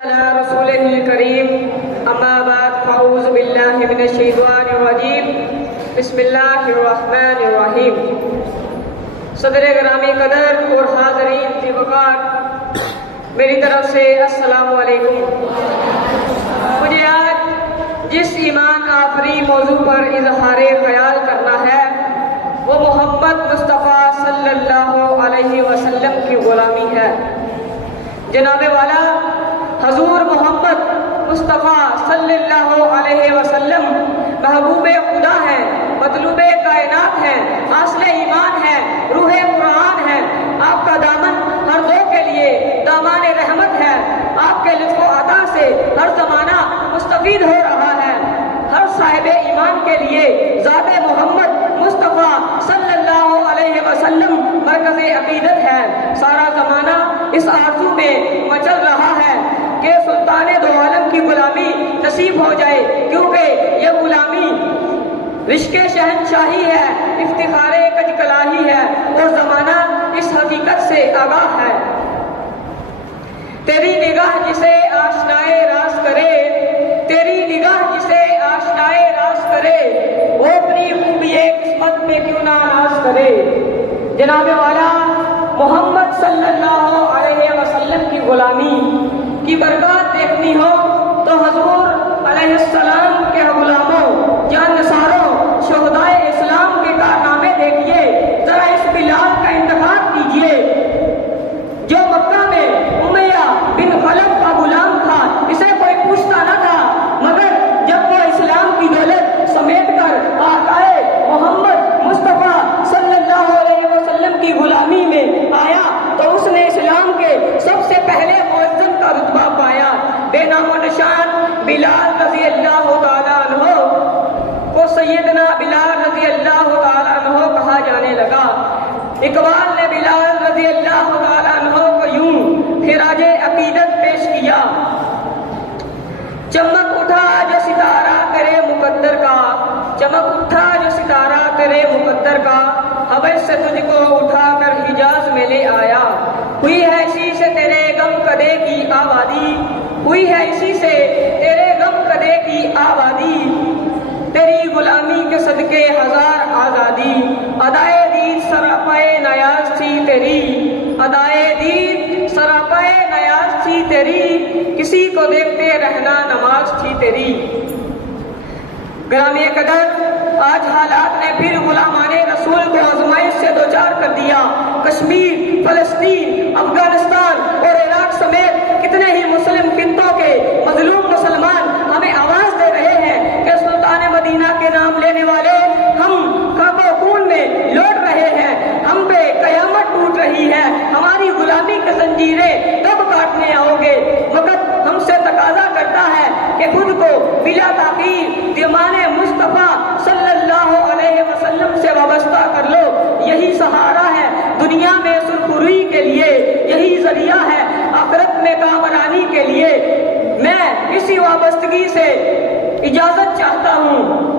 على رسوله الكريم اما بعد فاعوذ بالله من الشیطان الرجیم بسم اللہ الرحمن الرحیم۔ صدر گرامی قدر اور حاضرین کی وقار، میری طرف سے السلام علیکم۔ مجھے آج جس ایمان آفری موضوع پر اظہار خیال کرنا ہے وہ محمد مصطفیٰ صلی اللہ علیہ وسلم کی غلامی ہے۔ جناب والا حضور محمد مصطفیٰ صلی اللہ علیہ وسلم محبوب خدا ہیں، مطلوب کائنات ہیں، اصل ایمان ہے، روح قرآن ہے۔ آپ کا دامن ہر دو کے لیے دامان رحمت ہے۔ آپ کے لطف و عطا سے ہر زمانہ مستفید ہو رہا ہے۔ ہر صاحب ایمان کے لیے ذات محمد مصطفیٰ صلی اللہ علیہ وسلم مرکز عقیدت ہے۔ سارا زمانہ اس آرزو میں مچل رہا ہے کہ سلطان دو عالم کی غلامی نصیب ہو جائے، کیونکہ یہ غلامی رشک شہنشاہی ہے، افتخار کج کلاہی ہے، اور زمانہ اس حقیقت سے آگاہ ہے۔ تیری نگاہ جسے آشنائے راز کرے، تیری نگاہ جسے آشنائے راز کرے، وہ اپنی خوبی قسمت میں کیوں نہ ناز کرے۔ جناب والا محمد صلی اللہ علیہ وسلم کی غلامی کی برکات دیکھنی ہو تو حضور علیہ السلام کے غلاموں، جان نثاروں، شہدائے اسلام کے کارنامے دیکھیے۔ ذرا اس بلال کا انتخاب کیجیے جو مکہ میں امیہ بن خلف کا غلام تھا، اسے کوئی پوچھتا نہ تھا، مگر جب وہ اسلام کی دولت سمیٹ کر آقائے محمد مصطفیٰ صلی اللہ علیہ وسلم کی غلامی میں آیا تو اس نے اسلام کے سب سے پہلے مؤذن کا رتبہ پایا۔ بے نام و نشان بلال رضی اللہ تعالیٰ عنہ کو سیدنا بلال رضی اللہ تعالیٰ عنہ کہا جانے لگا۔ اقبال نے بلال رضی اللہ تعالیٰ عنہ کو یوں خراج عقیدت پیش کیا: چمک اٹھا جو ستارہ کرے مقدر کا، چمک اٹھا جو ستارہ کرے مقدر کا، حبش سے تجھ کو اٹھا کر حجاز میں لے آیا۔ ہوئی ہے اسی سے تیرے غم کدے کی آبادی، ہوئی ہے اسی سے تیرے غم کدے کی آبادی، تیری غلامی کے صدقے ہزار آزادی، ادائے دید سراپائے نیاز تھی تیری، ادائے دید سراپائے نیاز تھی تیری، کسی کو دیکھتے رہنا نماز تھی تیری۔ گرامی قدر، آج حالات نے پھر غلامان رسول کو آزمائش سے دوچار کر دیا۔ کشمیر، فلسطین، افغانستان اور عراق سمیت کتنے ہی مسلم خطوں کے مظلوم مسلمان ہمیں آواز دے رہے ہیں کہ سلطان مدینہ کے نام لینے والے ہم خاک و خون میں لوٹ رہے ہیں، ہم پہ قیامت ٹوٹ رہی ہے، ہماری غلامی کی زنجیریں کب کاٹنے آؤ گے؟ وقت ہم سے تقاضا کرتا ہے کہ خود کو بلا تاخیر دیوان مصطفیٰ صلی اللہ علیہ وسلم سے وابستہ کر لو۔ یہی سہارا ہے دنیا میں سرخروئی کے لیے، یہی ذریعہ ہے آخرت میں کامرانی کے لیے۔ میں اسی وابستگی سے اجازت چاہتا ہوں